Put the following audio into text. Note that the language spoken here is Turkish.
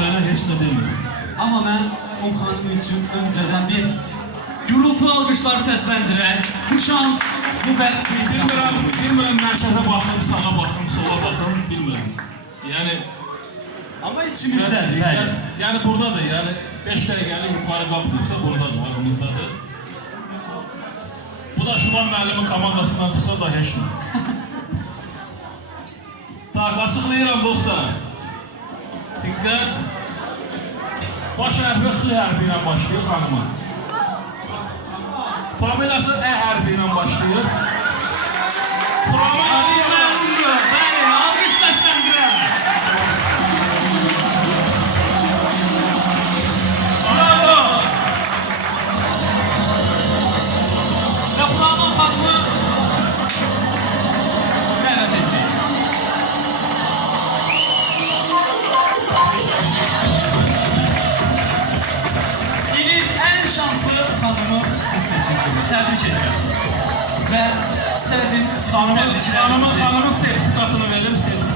Mənə heç nə demir. Ama ben o hanım için önceden bir gürültü alkışlar seslendiren bu şans, bu ben Bilmirəm, bilmirəm mərkəzə baxım, sağa baxım, sola baxım, bilmirəm. Yəni Ama içimizde. yəni, yəni, yəni buradadır. Yəni 5 dəqiqəlik yuxarı qalxdıqsa buradadır, aramızdadır. Bu da Şuban müəllimin komandasından çıxsa da heç nə. Tak, açıqlayıram dostlar. Diqqət. Baş hərfi X hərfi ilə başlayır xanıma. Familiyası Ə hərfi ilə başlayır. Hanımı siz seçildiniz. Tebrik ediyorum. Ve istedim sizin verir, sertifikatını verir özüne. Özü.